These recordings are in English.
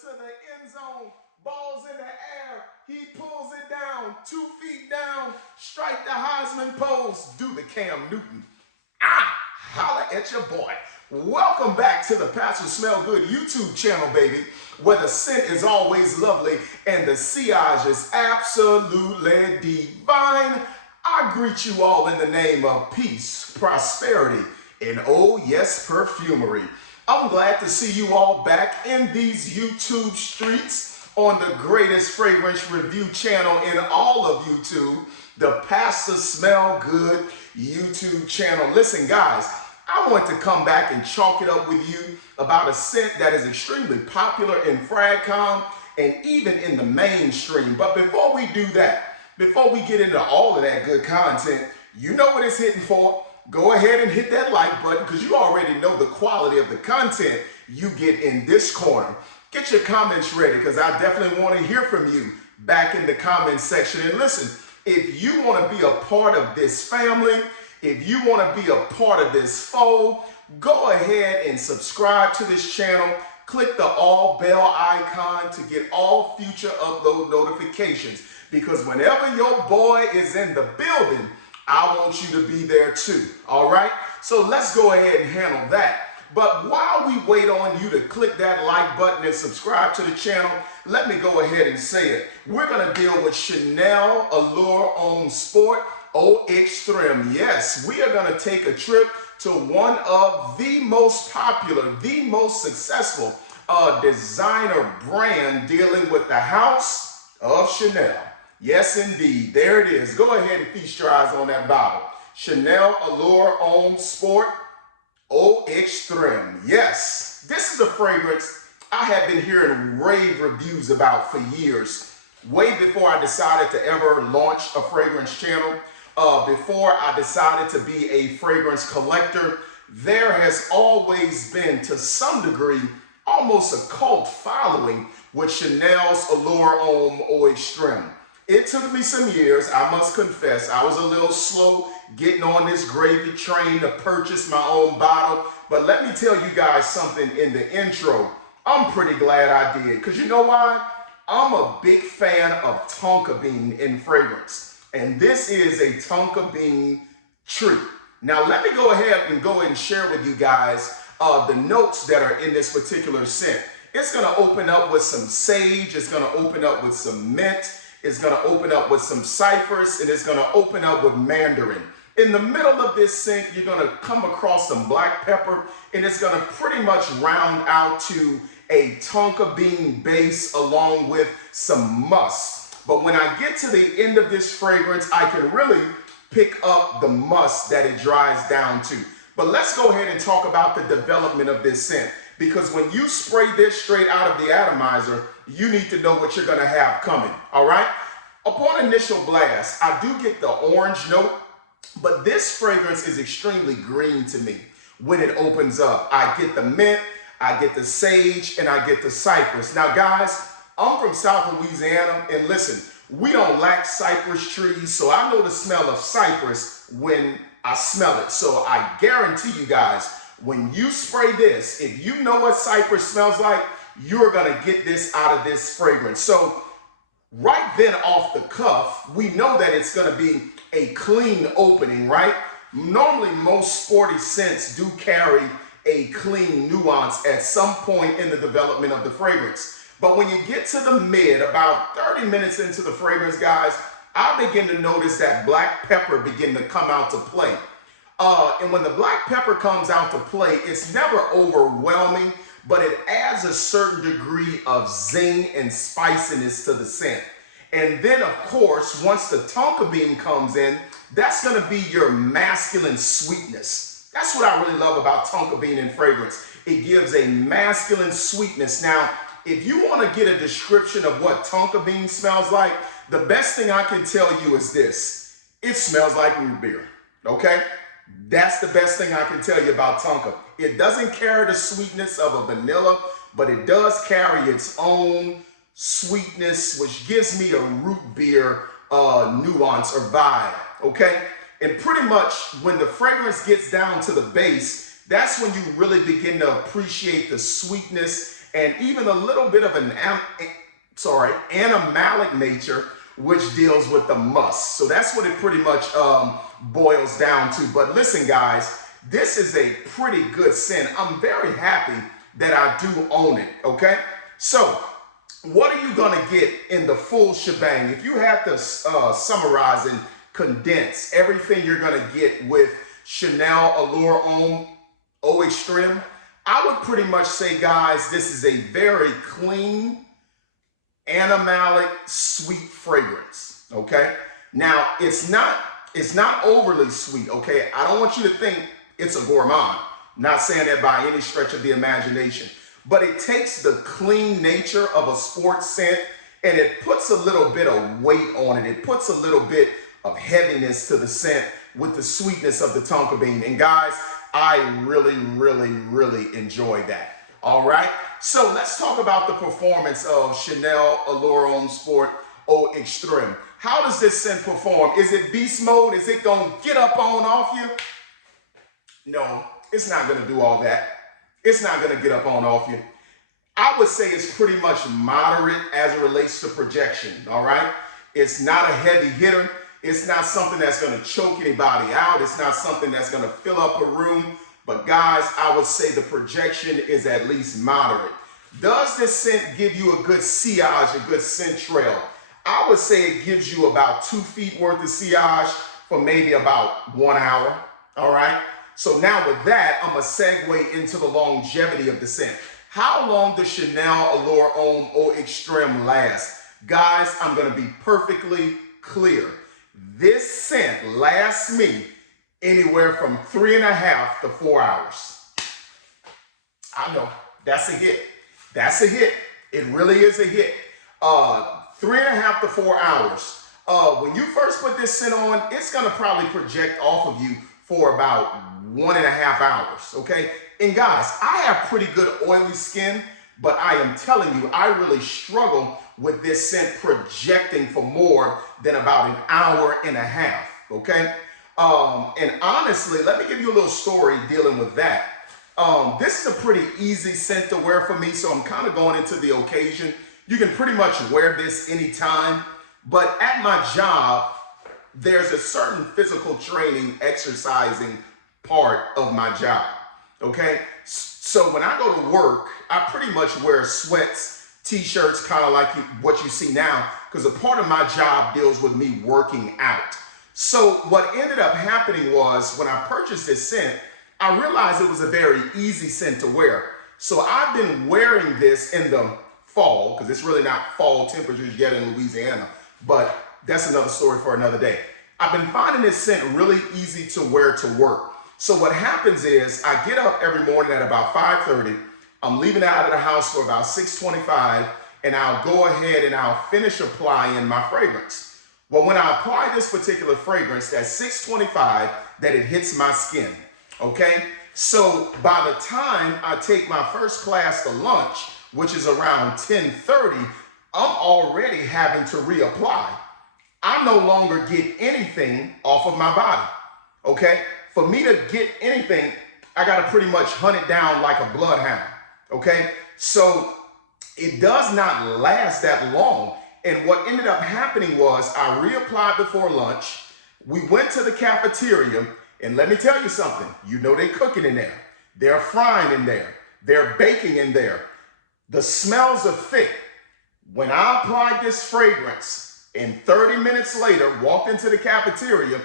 to the end zone. Ball's in the air. He pulls it down. 2 feet down. Strike the Heisman pose. Do the Cam Newton. Holla at your boy. Welcome back to the Pastor Smell Good YouTube channel, baby, where the scent is always lovely and the sillage is absolutely divine. I greet you all in the name of peace, prosperity, and oh yes, perfumery. I'm glad to see you all back in these YouTube streets on the greatest fragrance review channel in all of YouTube, the Pastor Smell Good YouTube channel. Listen, guys, I want to come back and chalk it up with you about a scent that is extremely popular in Fragcom and even in the mainstream. But before we do that, before we get into all of that good content, you know what it's hitting for. Go ahead and hit that like button because you already know the quality of the content you get in this corner. Get your comments ready because I definitely want to hear from you back in the comments section. And listen, if you want to be a part of this family, if you want to be a part of this fold, go ahead and subscribe to this channel. Click the all bell icon to get all future upload notifications because whenever your boy is in the building, I want you to be there too, all right? So let's go ahead and handle that. But while we wait on you to click that like button and subscribe to the channel, let me go ahead and say it. We're going to deal with Chanel Allure Homme Sport OH Trim. Yes, we are going to take a trip to one of the most popular, the most successful designer brand dealing with the house of Chanel. Yes, indeed. There it is. Go ahead and feast your eyes on that bottle. Chanel Allure Homme Sport OH Trim. Yes, this is a fragrance I have been hearing rave reviews about for years. Way before I decided to ever launch a fragrance channel, before I decided to be a fragrance collector, there has always been, to some degree, almost a cult following with Chanel's Allure Homme OH Trim. It took me some years, I must confess. I was a little slow getting on this gravy train to purchase my own bottle. But let me tell you guys something in the intro. I'm pretty glad I did. Because you know why? I'm a big fan of tonka bean in fragrance. And this is a tonka bean treat. Now let me go ahead and share with you guys the notes that are in this particular scent. It's going to open up with some sage. It's going to open up with some mint. It's going to open up with some cypress, and it's going to open up with mandarin. In the middle of this scent, you're going to come across some black pepper, and it's going to pretty much round out to a tonka bean base along with some musk. But when I get to the end of this fragrance, I can really pick up the musk that it dries down to. But let's go ahead and talk about the development of this scent. Because when you spray this straight out of the atomizer, you need to know what you're going to have coming, all right? Upon initial blast, I do get the orange note, but this fragrance is extremely green to me when it opens up. I get the mint, I get the sage, and I get the cypress. Now, guys, I'm from South Louisiana, and listen, we don't lack cypress trees, so I know the smell of cypress when I smell it. So I guarantee you guys, when you spray this, if you know what cypress smells like, you're going to get this out of this fragrance. So right then off the cuff, we know that it's going to be a clean opening, right? Normally, most sporty scents do carry a clean nuance at some point in the development of the fragrance. But when you get to the mid, about 30 minutes into the fragrance, guys, I begin to notice that black pepper begin to come out to play. And when the black pepper comes out to play, it's never overwhelming, but it adds a certain degree of zing and spiciness to the scent. And then, of course, once the tonka bean comes in, that's going to be your masculine sweetness. That's what I really love about tonka bean in fragrance. It gives a masculine sweetness. Now, if you want to get a description of what tonka bean smells like, the best thing I can tell you is this. It smells like root beer, okay? That's the best thing I can tell you about tonka. It doesn't carry the sweetness of a vanilla, but it does carry its own sweetness, which gives me a root beer nuance or vibe, okay? And pretty much when the fragrance gets down to the base, that's when you really begin to appreciate the sweetness and even a little bit of an animalic nature, which deals with the musk. So that's what it pretty much boils down to. But listen, guys, this is a pretty good scent. I'm very happy that I do own it, okay? So what are you gonna get in the full shebang? If you had to summarize and condense everything you're gonna get with Chanel Allure Homme Eau Extreme, I would pretty much say, guys, this is a very clean, animalic, sweet fragrance, okay? Now, it's not overly sweet, okay? I don't want you to think it's a gourmand. Not saying that by any stretch of the imagination, but it takes the clean nature of a sports scent and it puts a little bit of weight on it. It puts a little bit of heaviness to the scent with the sweetness of the tonka bean. And guys, I really, really, really enjoy that. All right, so let's talk about the performance of Chanel Allure Homme Sport Eau Extreme. How does this scent perform? Is it beast mode? Is it gonna get up on off you? No, it's not gonna do all that. It's not gonna get up on off you. I would say it's pretty much moderate as it relates to projection, all right? It's not a heavy hitter. It's not something that's gonna choke anybody out. It's not something that's gonna fill up a room. But guys, I would say the projection is at least moderate. Does this scent give you a good sillage, a good scent trail? I would say it gives you about 2 feet worth of sillage for maybe about 1 hour, all right? So now with that, I'm gonna segue into the longevity of the scent. How long does Chanel Allure Homme Eau Extreme last? Guys, I'm gonna be perfectly clear. This scent lasts me anywhere from 3.5 to 4 hours. I know, that's a hit. That's a hit. It really is a hit. 3.5 to 4 hours. When you first put this scent on, it's gonna probably project off of you for about 1.5 hours, okay? And guys, I have pretty good oily skin, but I am telling you, I really struggle with this scent projecting for more than about 1.5 hours, okay? And honestly, let me give you a little story dealing with that. This is a pretty easy scent to wear for me, so I'm kind of going into the occasion. You can pretty much wear this anytime, but at my job, there's a certain physical training, exercising part of my job, okay? So when I go to work, I pretty much wear sweats, t-shirts, kind of like what you see now, because a part of my job deals with me working out. So what ended up happening was when I purchased this scent, I realized it was a very easy scent to wear. So I've been wearing this in the fall, because it's really not fall temperatures yet in Louisiana, but that's another story for another day. I've been finding this scent really easy to wear to work. So what happens is I get up every morning at about 5:30. I'm leaving out of the house for about 6:25, and I'll go ahead and I'll finish applying my fragrance. Well, when I apply this particular fragrance at 6:25, that it hits my skin, okay? So by the time I take my first class to lunch, which is around 10:30, I'm already having to reapply. I no longer get anything off of my body, okay? For me to get anything, I gotta pretty much hunt it down like a bloodhound, okay? So it does not last that long. And what ended up happening was I reapplied before lunch. We went to the cafeteria, and let me tell you something. You know they're cooking in there. They're frying in there. They're baking in there. The smells are thick. When I applied this fragrance, and 30 minutes later, walked into the cafeteria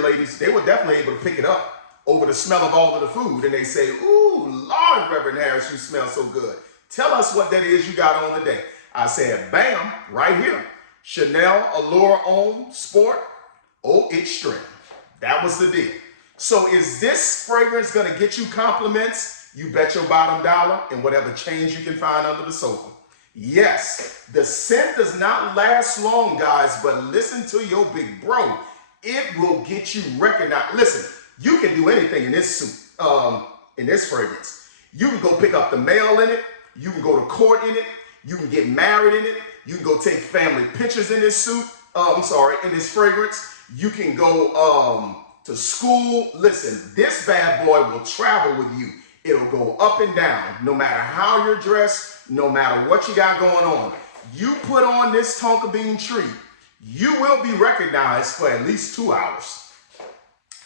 ladies, they were definitely able to pick it up over the smell of all of the food. And they say, ooh, Lord, Reverend Harris, you smell so good. Tell us what that is you got on today. I said, bam, right here. Chanel Allure Homme Sport Eau Extreme. That was the deal. So is this fragrance gonna get you compliments? You bet your bottom dollar and whatever change you can find under the sofa. Yes, the scent does not last long, guys, but listen to your big bro. It will get you recognized. Listen, you can do anything in this suit, in this fragrance. You can go pick up the mail in it. You can go to court in it. You can get married in it. You can go take family pictures in this suit. In this fragrance. You can go to school. Listen, this bad boy will travel with you It'll go up and down, no matter how you're dressed, no matter what you got going on. You put on this tonka bean treat, you will be recognized for at least 2 hours.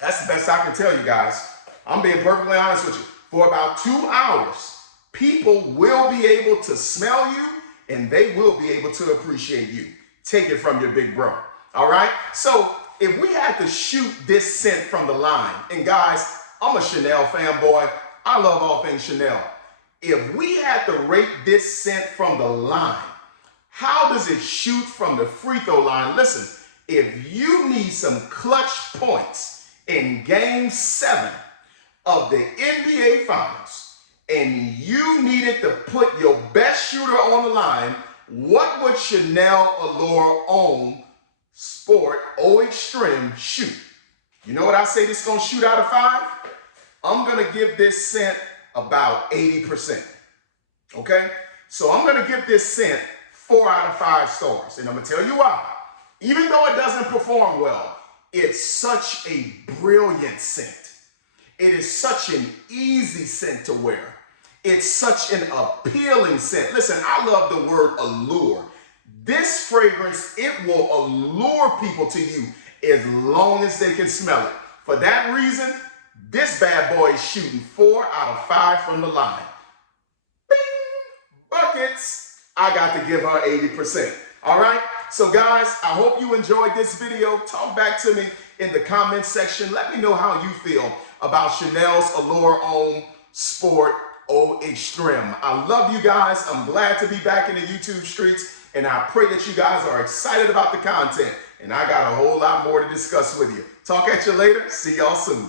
That's the best I can tell you guys. I'm being perfectly honest with you. For about 2 hours, people will be able to smell you and they will be able to appreciate you. Take it from your big bro. All right? So if we had to shoot this scent from the line, and guys, I'm a Chanel fanboy. I love all things Chanel. If we had to rate this scent from the line, how does it shoot from the free throw line? Listen, if you need some clutch points in Game 7 of the NBA Finals and you needed to put your best shooter on the line, what would Chanel Allure Homme Sport Eau Extreme shoot? You know what I say this is going to shoot out of 5? I'm going to give this scent about 80%. Okay? So I'm going to give this scent 4 out of 5 stars. And I'm going to tell you why. Even though it doesn't perform well, it's such a brilliant scent. It is such an easy scent to wear. It's such an appealing scent. Listen, I love the word allure. This fragrance, it will allure people to you as long as they can smell it. For that reason, this bad boy is shooting 4 out of 5 from the line. Bing! Buckets! I got to give her 80%. All right? So guys, I hope you enjoyed this video. Talk back to me in the comment section. Let me know how you feel about Chanel's Allure Homme Sport Eau Extreme. I love you guys. I'm glad to be back in the YouTube streets, and I pray that you guys are excited about the content. And I got a whole lot more to discuss with you. Talk at you later. See y'all soon.